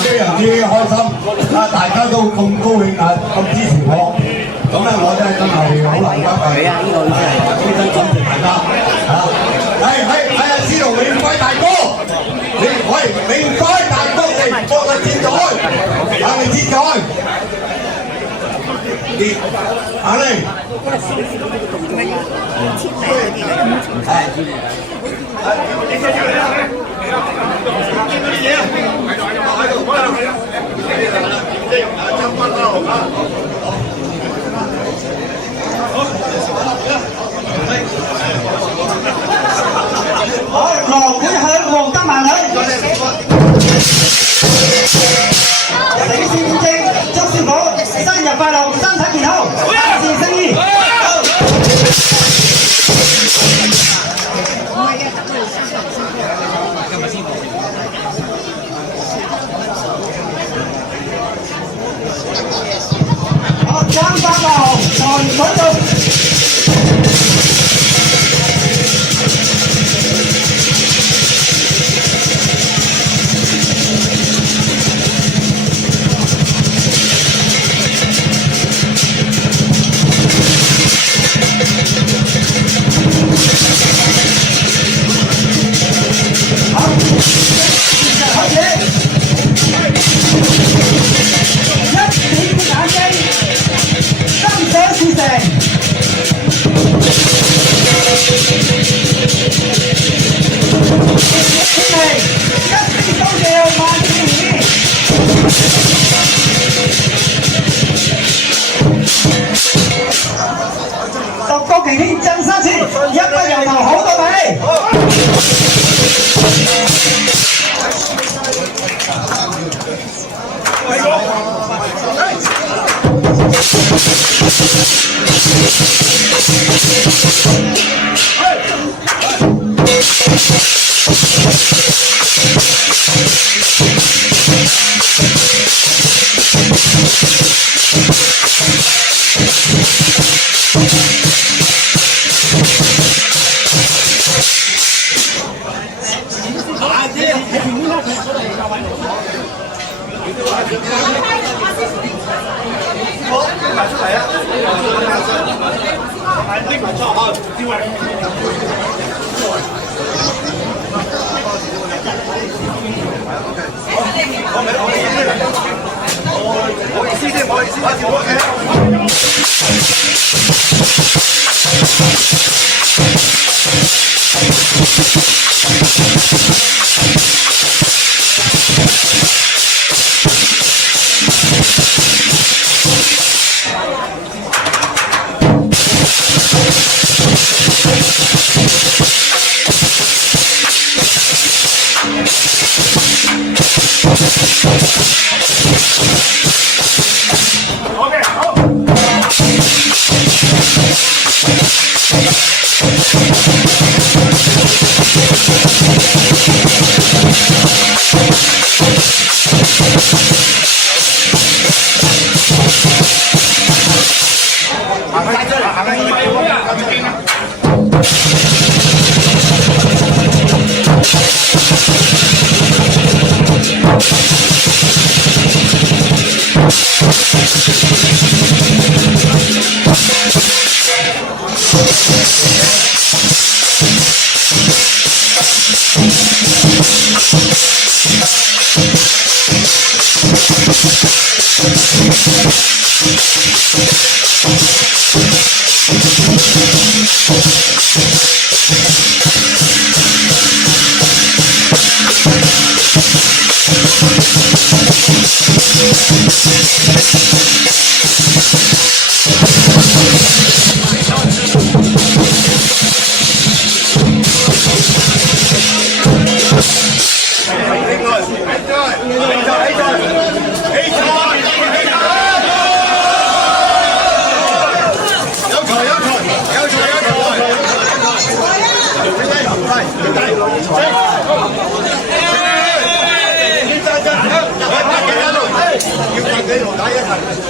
非常之開心啊！大家都咁高興啊，咁支持我，咁咧我真係好難得啊！俾啊，呢個真係非常感謝大家啊！係司徒永輝大哥，永輝大哥嚟幫我接咗，有你接咗，阿玲。好，鑼鼓響，黃金萬里。李善正，祝師傅生日快樂，身體健康，萬事勝意。好，張家豪，財水道。獨角擎天震三次，一筆由頭好到尾。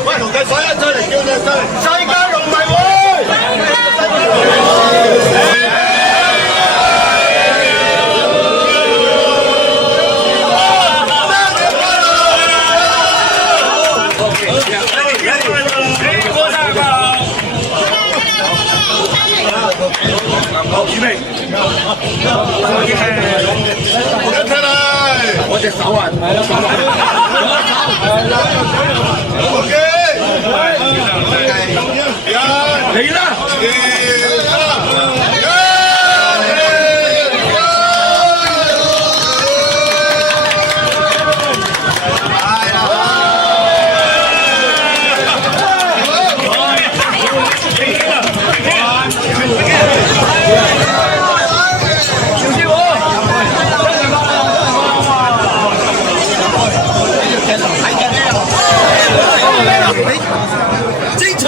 喂，同佢所一出嚟，叫你出嚟，世界農民會。我隻手啊，左手。OK。嚟啦！精彩！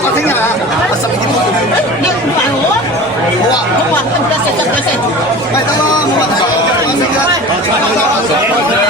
我聽日啊，我12點半。你唔煩我啊？好啊，好啊，得唔得食？得唔得食？咪得咯，冇問題。我食嘅。